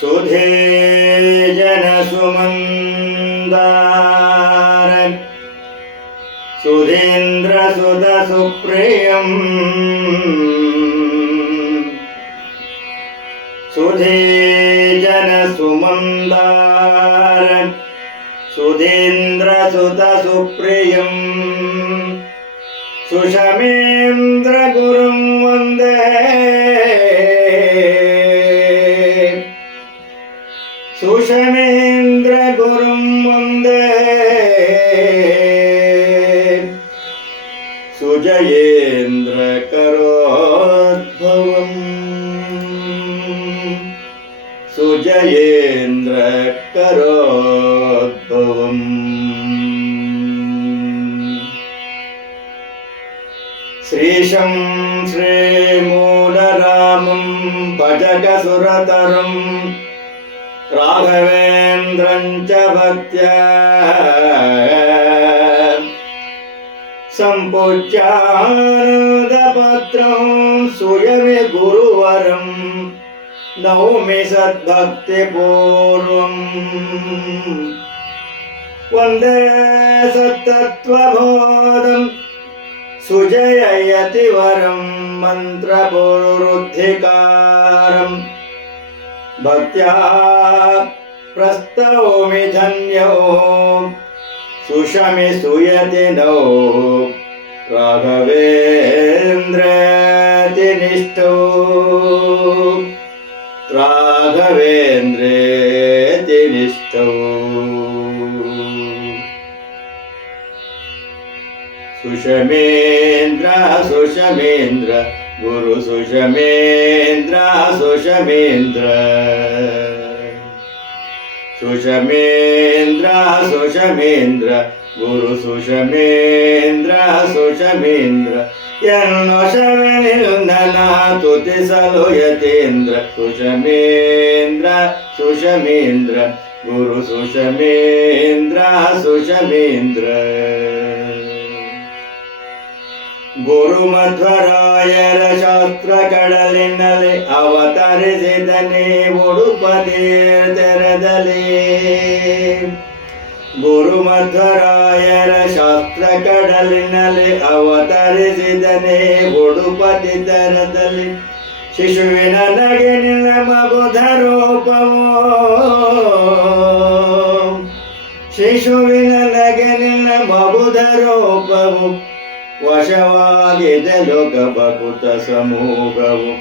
ಸುಧೇ ಜನ ಸುಮಂದಾರ ಸುಧೀಂದ್ರ ಸುತ ಸುಪ್ರಿಯಂ ಸುಧೇ ಜನ ಸುಮಂದಾರ ಸುಧೀಂದ್ರ ಸುತ ಸುಪ್ರಿಯಂ ಸುಷಮೇಂದ್ರ ಗುರುಂ ವಂದೇ ಸುಷಮೇಂದ್ರ ಗುರುಂ ವಂದೇ ಸುಜಯೇಂದ್ರ ಕರೋದ್ಭವಂ ಸುಜಯೇಂದ್ರ ಕರೋದ್ಭವಂ ಶ್ರೀಶಂ ಶ್ರೀಮೂಲರಾಮಂ ಭಜಗಸುರತರಂ ರಾಘವೇಂದ್ರಂ ಚ ಭಕ್ತ್ಯಾ ಸಂಪೂಜ್ಯಾನಂದಪತ್ರಂ ಸುಯಮಿ ಗುರುವರಂ ನೌಮಿ ಸದ್ಭಕ್ತಿಪೂರ್ವಂ ವಂದೇ ಸತ್ತತ್ವಬೋಧಂ ಸುಜಯಯತಿವರಂ ಮಂತ್ರಪುರುದ್ಧಿಕಾರಂ ಭಕ್ತ್ಯಾ ಪ್ರಸ್ತೌಮಿ ಧನ್ಯೋ ಸುಷಮಿ ಸುಯತಿ ನೋ ರಾಘವೇಂದ್ರೇತಿ ನಿಷ್ಠೋ ರಾಘವೇಂದ್ರೇತಿ ನಿಷ್ಠೋ ಸುಷಮೇಂದ್ರ ಸುಷಮೇಂದ್ರ ಗುರು ಸುಷಮೇಂದ್ರ ಸುಷಮೇಂದ್ರ ಸುಷಮೇಂದ್ರ ಸುಷಮೇಂದ್ರ ಗುರು ಸುಷಮೇಂದ್ರ ಸುಷಮೇಂದ್ರ ಎನ್ನೊಶಮೆನಿಂದನ ತುತಿಸಲು ಯತೀಂದ್ರ ಸುಷಮೇಂದ್ರ ಸುಷಮೇಂದ್ರ ಗುರು ಸುಷಮೇಂದ್ರ ಸುಷಮೇಂದ್ರ ಗುರುಮಧ್ವರಾಯರ ಶಾಸ್ತ್ರ ಕಡಲಿನಲ್ಲಿ ಅವತರಿಸಿದನೇ ಉಡುಪತೀರ್ಥರದಲ್ಲಿ ಗುರುಮಧ್ವರಾಯರ ಶಾಸ್ತ್ರ ಕಡಲಿನಲ್ಲಿ ಅವತರಿಸಿದನೇ ಉಡುಪತೀರ್ಥರದಲ್ಲಿ ಶಿಶುವಿನ ನಗೆ ನಿನ್ನ ಮಗುಧರೂಪವೋ ಶಿಶುವಿನ ನಗೆ ನಿನ್ನ ಮಗುಧರೂಪವು ವಶವಾಗಿದೆ ಲೋಕ ಭಕುತ ಸಮೂಹವು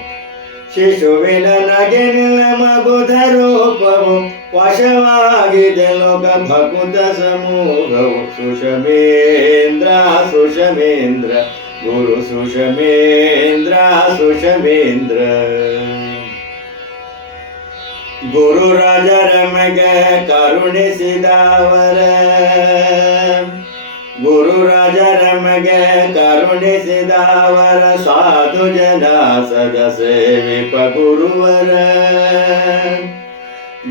ಶಿಶುವಿನ ನಗೆ ನಿನ್ನ ಮಗುಧರೂಪವು ವಶವಾಗಿದೆ ಲೋಕ ಭಕುತ ಸಮೂಹವು ಸುಷಮೇಂದ್ರ ಸುಷಮೇಂದ್ರ ಗುರು ಸುಷಮೇಂದ್ರ ಸುಷಮೇಂದ್ರ ಗುರು ರಾಜರಮಗೆ ಕರುಣಿಸಿದವರ ಗುರು ರಾಜರಮಗೆ ಕರುಣಿಸಿದವರ ಸಾಧು ಜನ ಸದ ಸೇವಿಪ ಗುರುವರ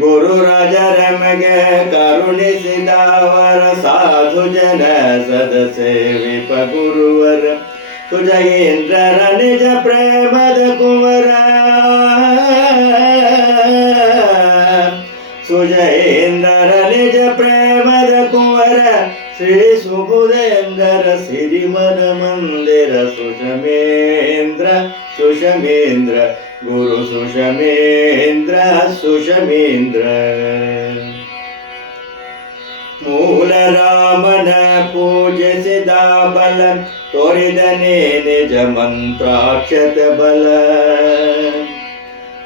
ಗುರು ರಾಜರಮಗೆ ಕರುಣಿಸಿದವರ ಸಾಧು ಜನ ಸದ ಸೇವಿಪ ಗುರುವರ ಸುಜಯೇಂದ್ರರ ನಿಜ ಪ್ರೇಮದ ಕುವರ ಸುಜಯೇಂದ್ರರ ನಿಜ ಪ್ರೇಮದ ಕುವರ ಶ್ರೀ ಸುಬುಧೇಂದ್ರ ಸಿರಿಮನ ಮಂದಿರ ಸುಷಮೇಂದ್ರ ಸುಷಮೇಂದ್ರ ಗುರು ಸುಷಮೇಂದ್ರ ಸುಷಮೇಂದ್ರ ಮೂಲ ರಾಮನ ಪೂಜಿಸಿದ ಬಲ ತೋರಿದನೇ ನಿಜ ಮಂತ್ರಾಕ್ಷತ ಬಲ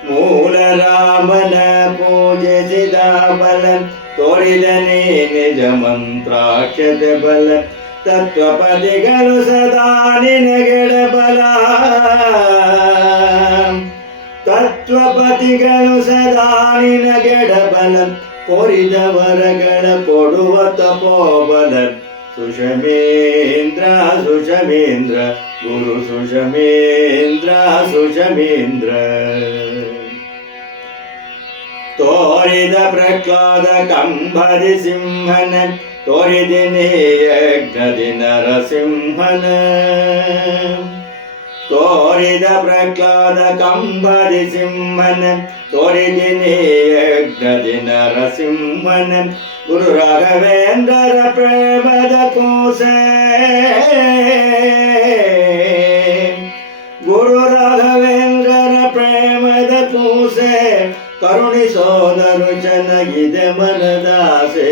ಮೂಲ ರಾಮನ ಪೂಜಿಸಿದ ಬಲ ತೋರಿದನೇ ನಿಜ ಮಂತ್ರಾಕ್ಷತ ಬಲ ತತ್ವಪದಿಗಳು ಸದಾ ನಿನಗೆಡ ಬಲ ತತ್ವಪತಿಗಳು ಸದಾ ನಿನಗೆಡ ಬಲ ಕೋರಿದ ವರಗಳ ಕೊಡುವ ತಪೋಬಲ ಸುಷಮೇಂದ್ರ ಸುಷಮೇಂದ್ರ ಗುರು ಸುಷಮೇಂದ್ರ ಸುಷಮೇಂದ್ರ ತೋರಿದ ಪ್ರಹ್ಲಾದ ಕಂಬರಿ ಸಿಂಹನ ತೋರಿದಿನಿ ಯಜ್ಞದಿ ನರಸಿಂಹನ ತೋರಿದ ಪ್ರಹ್ಲಾದ ಕಂಬದಿ ಸಿಂಹನ ತೋರಿದಿನಿ ಯಜ್ಞದಿ ನರಸಿಂಹನ ಗುರು ರಾಘವೇಂದ್ರರ ಪ್ರೇಮದ ಕೂಸೆ ಗುರು ರಾಘವೇಂದ್ರರ ಪ್ರೇಮದ ಕೂಸೆ ಕರುಣಿಸೋದರು ಚೆನ್ನಾಗಿದೆ ಮನದಾಸೆ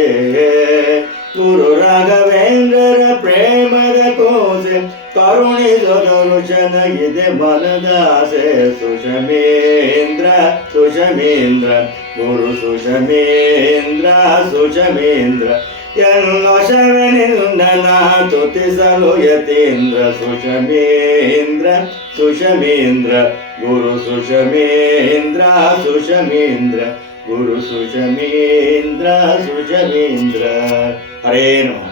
ಗುರು ರಾಘವೇಂದ್ರರ ಪ್ರೇಮದ ಕೂಸೆ ಕರುಣಿಸೋದರು ಚೆನ್ನಾಗಿದೆ ಮನದಾಸೆ ಸುಷಮೇಂದ್ರ ಸುಷಮೇಂದ್ರ ಗುರು ಸುಷಮೇಂದ್ರ ಸುಷಮೇಂದ್ರ ಎಲ್ಲೋ ಶವನಿಂದನ ತುತಿಸಲು ಯತೀಂದ್ರ ಸುಷಮೇಂದ್ರ ಸುಷಮೇಂದ್ರ ಗುರು ಸುಷಮೇಂದ್ರ ಸುಷಮೇಂದ್ರ ಗುರು ಸುಷಮೇಂದ್ರ ಸುಷಮೇಂದ್ರ ಹರೇ ನಮಃ.